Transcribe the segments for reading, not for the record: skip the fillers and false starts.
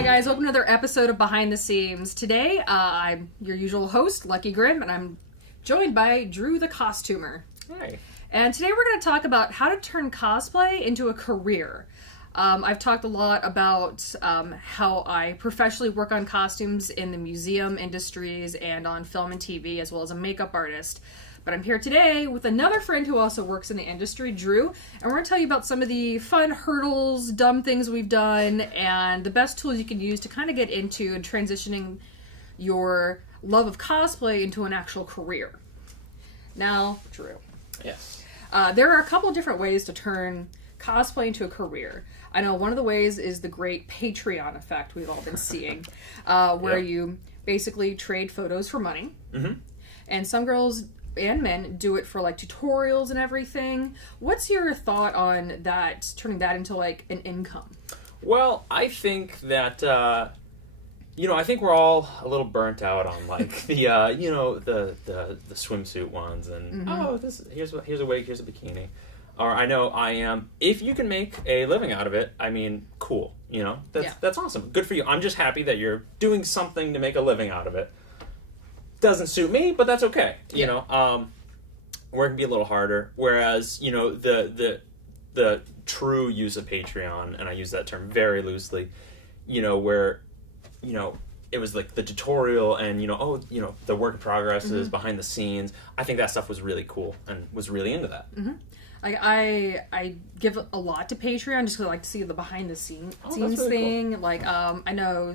Hi guys, welcome to another episode of Behind the Scenes. Today, I'm your usual host, Lucky Grimm, and I'm joined by Drew the Costumer. Hi. And today we're going to talk about how to turn cosplay into a career. I've talked a lot about how I professionally work on costumes in the museum industries and on film and TV, as well as a makeup artist. But I'm here today with another friend who also works in the industry, Drew, and we're going to tell you about some of the fun hurdles, dumb things we've done, and the best tools you can use to kind of get into and transitioning your love of cosplay into an actual career. Now, Drew. Yes. There are a couple different ways to turn cosplay into a career. I know one of the ways is the great Patreon effect we've all been seeing, where you basically trade photos for money. Mm-hmm. And some girls and men do it for like tutorials and everything. What's your thought on that, turning that into like an income? Well, I think that I think we're all a little burnt out on like the the swimsuit ones and here's a wig, here's a bikini. Or I know I am. If you can make a living out of it, I mean, cool. That's awesome. Good for you. I'm just happy that you're doing something to make a living out of it. Doesn't suit me, but that's okay. Where it can be a little harder. Whereas, the true use of Patreon, and I use that term very loosely, where, it was like the tutorial and, the work in progress is behind the scenes. I think that stuff was really cool and was really into that. Mm-hmm. I give a lot to Patreon just because I like to see the behind the scenes really thing. Cool. Like, I know,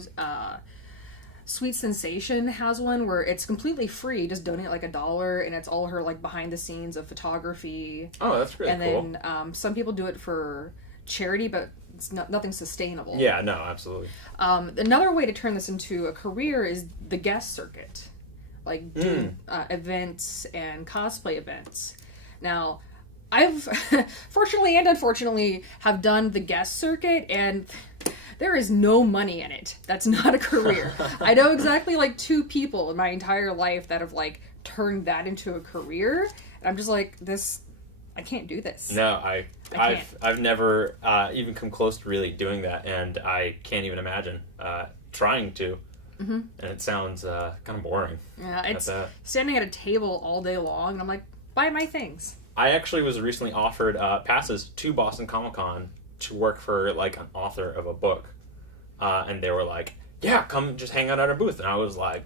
Sweet Sensation has one where it's completely free. Just donate like $1 and it's all her like behind the scenes of photography. Oh, that's really cool. And then some people do it for charity, but it's nothing sustainable. Yeah, no, absolutely. Another way to turn this into a career is the guest circuit. Like do events and cosplay events. Now, I've fortunately and unfortunately have done the guest circuit, and there is no money in it. That's not a career. I know exactly like 2 people in my entire life that have like turned that into a career. And I'm just like, I can't do this. No, I've never even come close to really doing that, and I can't even imagine trying to. Mm-hmm. And it sounds kind of boring. Yeah, it's standing at a table all day long, and I'm like, buy my things. I actually was recently offered passes to Boston Comic Con to work for like an author of a book, and they were like, yeah, come just hang out at our booth. And I was like,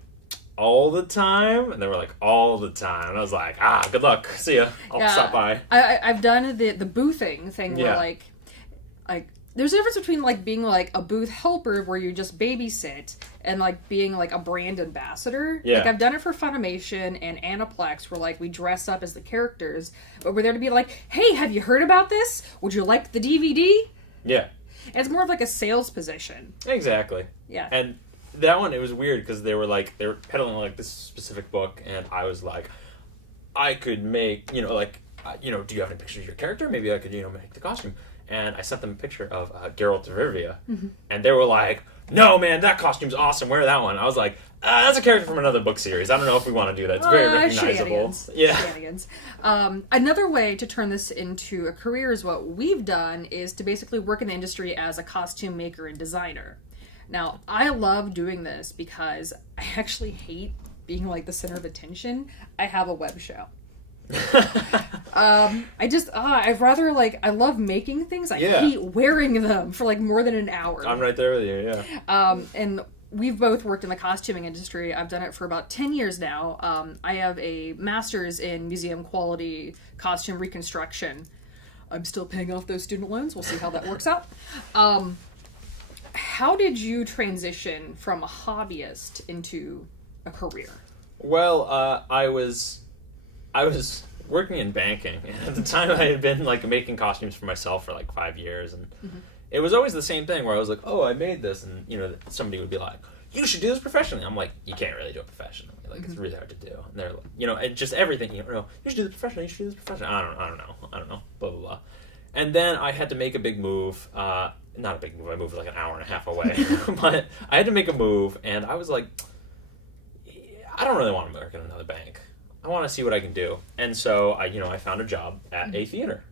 all the time? And they were like, all the time. And I was like, good luck, see ya, I'll stop by. I've done the boothing thing where like there's a difference between like being like a booth helper where you just babysit and like being like a brand ambassador. Like I've done it for Funimation and Aniplex where like we dress up as the characters, but we're there to be like, hey, have you heard about this? Would you like the DVD? Yeah. And it's more of like a sales position. Exactly. Yeah. And that one, it was weird because they were peddling like this specific book, and I was like, I could make, do you have any pictures of your character? Maybe I could, make the costume. And I sent them a picture of Geralt of Rivia, and they were like, no, man, that costume's awesome, wear that one. I was like, that's a character from another book series. I don't know if we want to do that. It's very recognizable. Shenanigans. Another way to turn this into a career is what we've done, is to basically work in the industry as a costume maker and designer. Now, I love doing this because I actually hate being like the center of attention. I have a web show. I'd rather like, I love making things. I hate wearing them for like more than an hour. I'm right there with you, yeah. And we've both worked in the costuming industry. I've done it for about 10 years now. I have a master's in museum quality costume reconstruction. I'm still paying off those student loans. We'll see how that works out. How did you transition from a hobbyist into a career? Well, I was working in banking, and at the time I had been like making costumes for myself for like 5 years, and it was always the same thing where I was like, oh, I made this, and somebody would be like, you should do this professionally. I'm like, you can't really do it professionally. Like it's really hard to do. And they're like, and just everything, you should do this professionally. You should do this professionally. I don't know. Blah blah blah. And then I had to make a big move. Not a big move. I moved like an hour and a half away, but I had to make a move, and I was like, I don't really want to work in another bank. I want to see what I can do. And so I found a job at a theater,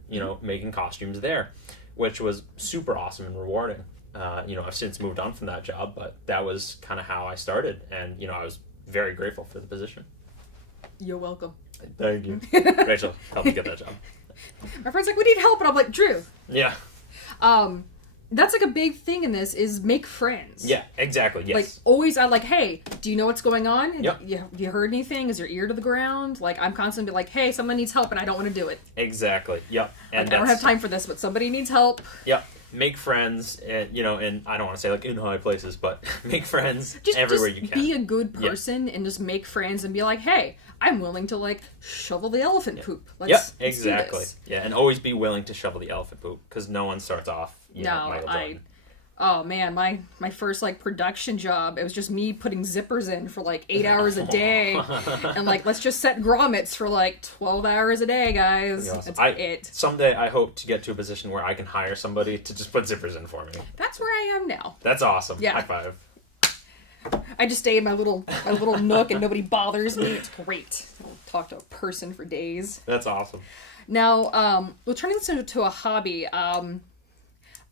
making costumes there, which was super awesome and rewarding. I've since moved on from that job, but that was kind of how I started, and I was very grateful for the position. You're welcome. Thank you. Rachel helped me get that job. My friend's like, we need help, and I'm like, Drew. Yeah. That's like a big thing in this is make friends. Yeah, exactly. Yes. Like always, I'm like, hey, do you know what's going on? Yep. You heard anything? Is your ear to the ground? Like I'm constantly like, hey, someone needs help, and I don't want to do it. Exactly. Yep. And like, I don't have time for this, but somebody needs help. Yep. Make friends, and and I don't want to say like in high places, but make friends everywhere you can. Be a good person and just make friends and be like, hey, I'm willing to like shovel the elephant poop. Let's exactly. do this. Yeah, and always be willing to shovel the elephant poop because no one starts off. Oh man, my first like production job, it was just me putting zippers in for like 8 hours a day, and like let's just set grommets for like 12 hours a day, guys. Awesome. That's it. Someday I hope to get to a position where I can hire somebody to just put zippers in for me. That's where I am now. That's awesome. Yeah. High five. I just stay in my little nook and nobody bothers me. It's great. I'll talk to a person for days. That's awesome. Now, well, turning this into a hobby,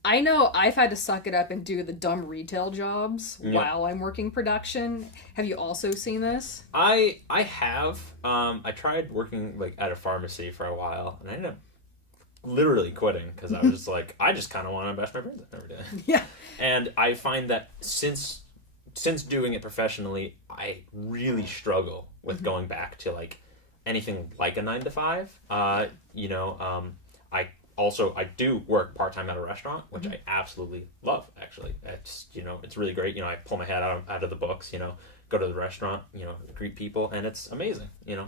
I know I've had to suck it up and do the dumb retail jobs while I'm working production. Have you also seen this? I have. I tried working like at a pharmacy for a while, and I ended up literally quitting because I was just like, I just kind of want to bash my brains out every day. Yeah. And I find that since doing it professionally, I really struggle with going back to like anything like a 9 to 5. I do work part-time at a restaurant, which I absolutely love, actually. It's really great. I pull my head out of the books, go to the restaurant, greet people, and it's amazing, Yeah.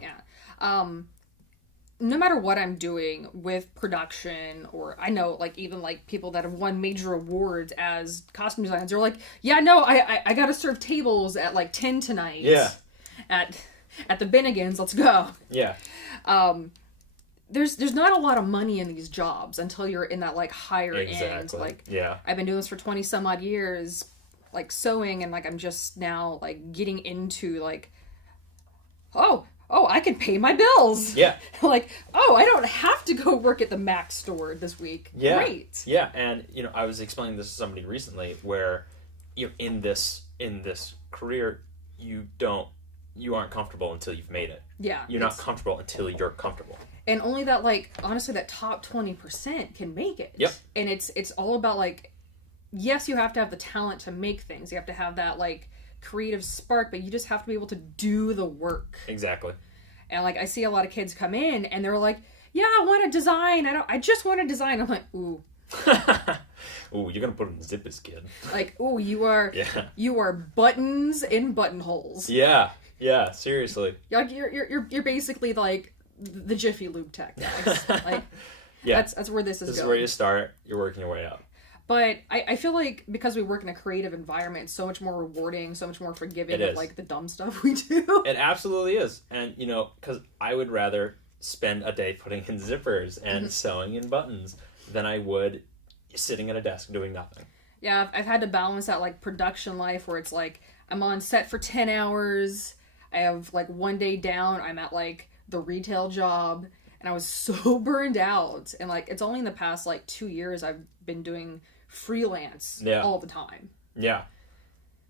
No matter what I'm doing with production, or I know, like, even, like, people that have won major awards as costume designers, they're like, yeah, no, I gotta serve tables at, like, 10 tonight. Yeah. At the Bennigan's, let's go. Yeah. There's not a lot of money in these jobs until you're in that like higher end. Like, yeah, I've been doing this for 20 some odd years, like sewing, and like I'm just now like getting into like, oh, I can pay my bills. Yeah. Like, oh, I don't have to go work at the Mac store this week. Yeah. Great. Yeah, and I was explaining this to somebody recently where in this career you aren't comfortable until you've made it. Yeah. You're not comfortable until you're comfortable. And only that, like, honestly, that top 20% can make it. Yep. And it's all about, like, yes, you have to have the talent to make things. You have to have that, like, creative spark, but you just have to be able to do the work. Exactly. And, like, I see a lot of kids come in, and they're like, yeah, I want to design. I just want to design. I'm like, ooh. Ooh, you're going to put in zippers, kid. Like, ooh, you are buttons in buttonholes. Yeah. Yeah, seriously. Like, you're basically, like, the Jiffy Lube tech guys. Like, yeah, that's where this is going. This is where you start. You're working your way up. But I feel like because we work in a creative environment, it's so much more rewarding, so much more forgiving of like the dumb stuff we do. It absolutely is. And, because I would rather spend a day putting in zippers and sewing in buttons than I would sitting at a desk doing nothing. Yeah, I've had to balance that like production life where it's like I'm on set for 10 hours. I have like one day down. I'm at like the retail job, and I was so burned out. And like it's only in the past like 2 years I've been doing freelance all the time. Yeah.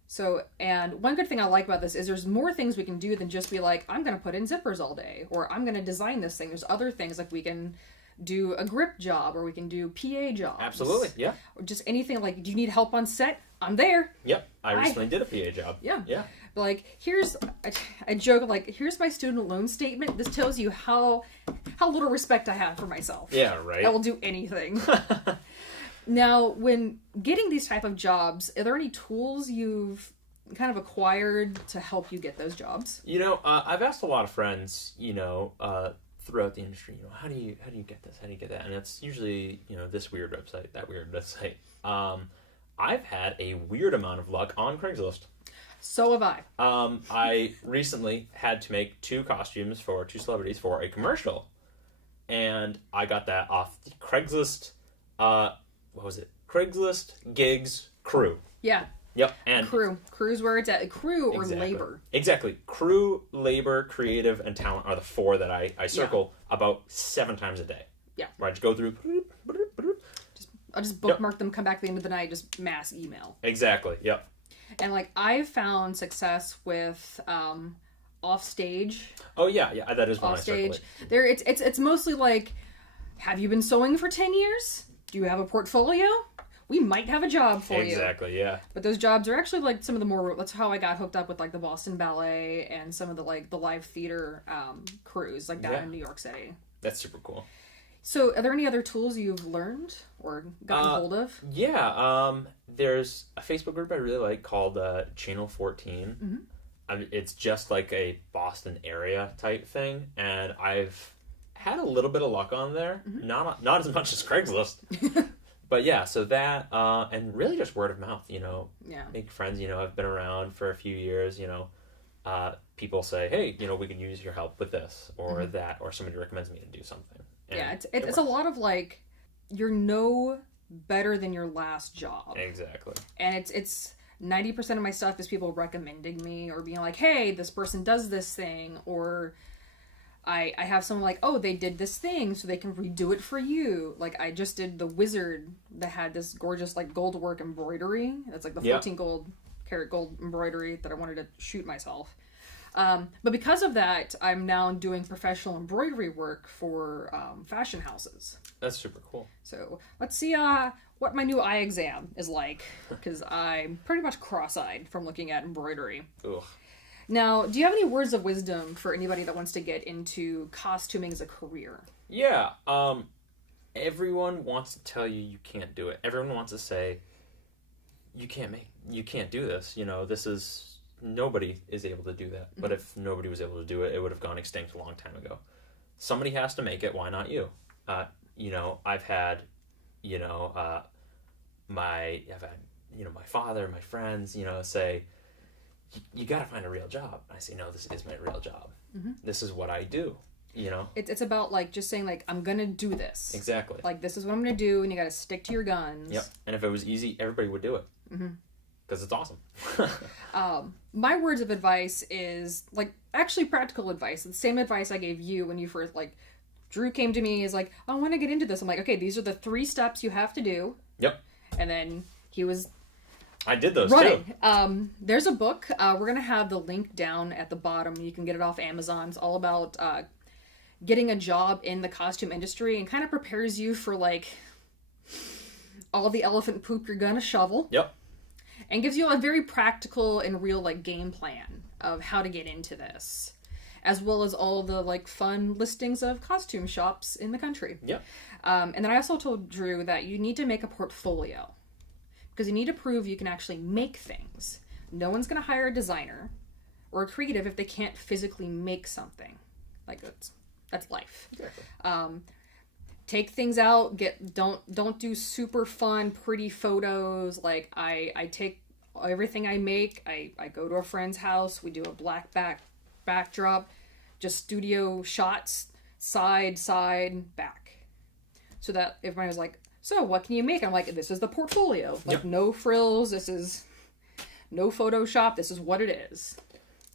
So, and one good thing I like about this is there's more things we can do than just be like, I'm going to put in zippers all day, or I'm going to design this thing. There's other things like we can do a grip job, or we can do PA jobs. Absolutely, yeah. Or just anything like, do you need help on set? I'm there. Yep, I recently did a PA job. Yeah. Yeah. But like, I joke, like, here's my student loan statement. This tells you how little respect I have for myself. Yeah, right. I will do anything. Now, when getting these type of jobs, are there any tools you've kind of acquired to help you get those jobs? I've asked a lot of friends, throughout the industry, how do you get this? How do you get that? And it's usually, this weird website, that weird website. I've had a weird amount of luck on Craigslist. So have I. I recently had to make 2 costumes for 2 celebrities for a commercial. And I got that off the Craigslist, what was it? Craigslist Gigs Crew. Yeah. Yep. And Crew's where it's at. Crew or exactly. labor. Exactly. Crew, labor, creative, and talent are the 4 that I circle about 7 times a day. Yeah. Where I just go through. I'll just bookmark them, come back at the end of the night, just mass email. Exactly. Yep. And like I've found success with off stage. Oh yeah, that is one off I stage. circulate. There, it's mostly like, have you been sewing for 10 years? Do you have a portfolio? We might have a job for you. Exactly. Yeah. But those jobs are actually like some of the more. That's how I got hooked up with like the Boston Ballet and some of the like the live theater crews like down in New York City. That's super cool. So, are there any other tools you've learned or gotten hold of? Yeah, there's a Facebook group I really like called Channel 14. It's just like a Boston area type thing, and I've had a little bit of luck on there. Not as much as Craigslist. But yeah, so that, and really just word of mouth, make friends, I've been around for a few years, people say, hey, we can use your help with this or that, or somebody recommends me to do something. And yeah, it's a lot of like, you're no better than your last job. Exactly. And it's 90% of my stuff is people recommending me or being like, hey, this person does this thing, or I have someone like, oh, they did this thing, so they can redo it for you. Like, I just did the wizard that had this gorgeous, like, gold work embroidery. That's like the 14 karat gold embroidery that I wanted to shoot myself. But because of that, I'm now doing professional embroidery work for fashion houses. That's super cool. So let's see what my new eye exam is like, because I'm pretty much cross-eyed from looking at embroidery. Ugh. Now, do you have any words of wisdom for anybody that wants to get into costuming as a career? Yeah. Everyone wants to tell you can't do it. Everyone wants to say, you can't do this. Nobody is able to do that. But if nobody was able to do it, it would have gone extinct a long time ago. Somebody has to make it. Why not you? I've had, my father, my friends, say, you got to find a real job. I say, no, this is my real job. This is what I do. It's about like just saying like, I'm gonna do this. Exactly. Like, this is what I'm gonna do, and you got to stick to your guns. Yep. And if it was easy, everybody would do it. Because it's awesome. My words of advice is like actually practical advice. The same advice I gave you when you first Drew came to me is like, I want to get into this. I'm like, okay, these are the 3 steps you have to do. Yep. And then he was I did those running. too. There's a book. We're going to have the link down at the bottom. You can get it off Amazon. It's all about getting a job in the costume industry and kind of prepares you for like all the elephant poop you're going to shovel. Yep. And gives you a very practical and real like game plan of how to get into this, as well as all the like fun listings of costume shops in the country. Yep. And then I also told Drew that you need to make a portfolio, because you need to prove you can actually make things. No one's going to hire a designer or a creative if they can't physically make something. Like that's life. Exactly. Take things out. Don't do super fun, pretty photos. Like I take everything I make. I go to a friend's house. We do a black backdrop, just studio shots, side, back, so that everybody was like, so what can you make? I'm like, this is the portfolio. Like no frills. This is no Photoshop. This is what it is.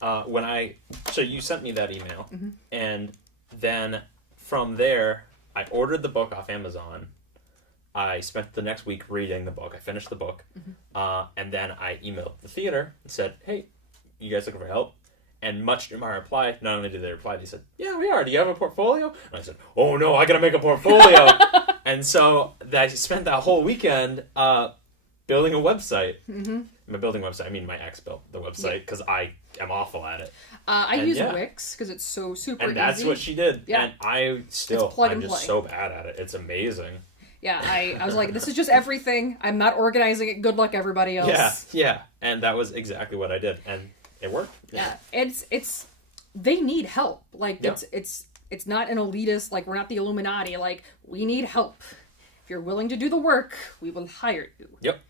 So you sent me that email, and then from there, I ordered the book off Amazon. I spent the next week reading the book. I finished the book. And then I emailed the theater and said, hey, you guys looking for help? And much to my reply, not only did they reply, they said, yeah, we are. Do you have a portfolio? And I said, oh no, I got to make a portfolio. And so I spent that whole weekend building a website. My building website. I mean, my ex built the website because I am awful at it. I use Wix because it's so super easy. And that's what she did. Yeah. And I'm just so bad at it. It's amazing. Yeah, I was like, this is just everything. I'm not organizing it. Good luck, everybody else. Yeah. And that was exactly what I did. And it worked. Yeah. It's they need help. Like, it's not an elitist, like, we're not the Illuminati. Like, we need help. If you're willing to do the work, we will hire you. Yep.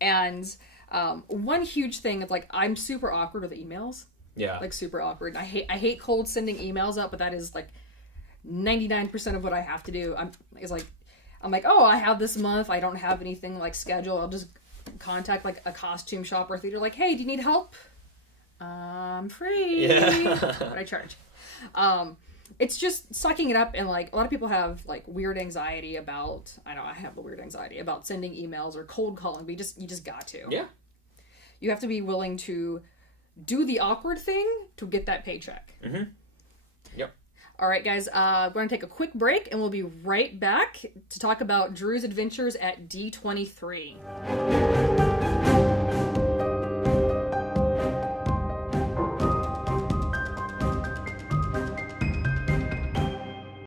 And one huge thing is, like, I'm super awkward with emails. Yeah. Like, super awkward. I hate cold sending emails out, but that is, like, 99% of what I have to do. I'm like, oh, I have this month. I don't have anything, like, scheduled. I'll just contact, like, a costume shop or theater. Like, hey, do you need help? I'm free. Yeah. But I charge. it's just sucking it up, and like a lot of people have like weird anxiety about, I know I have the weird anxiety about sending emails or cold calling, but you just got to. Yeah. You have to be willing to do the awkward thing to get that paycheck. Mm-hmm. Yep. All right, guys, we're going to take a quick break, and we'll be right back to talk about Drew's adventures at D23.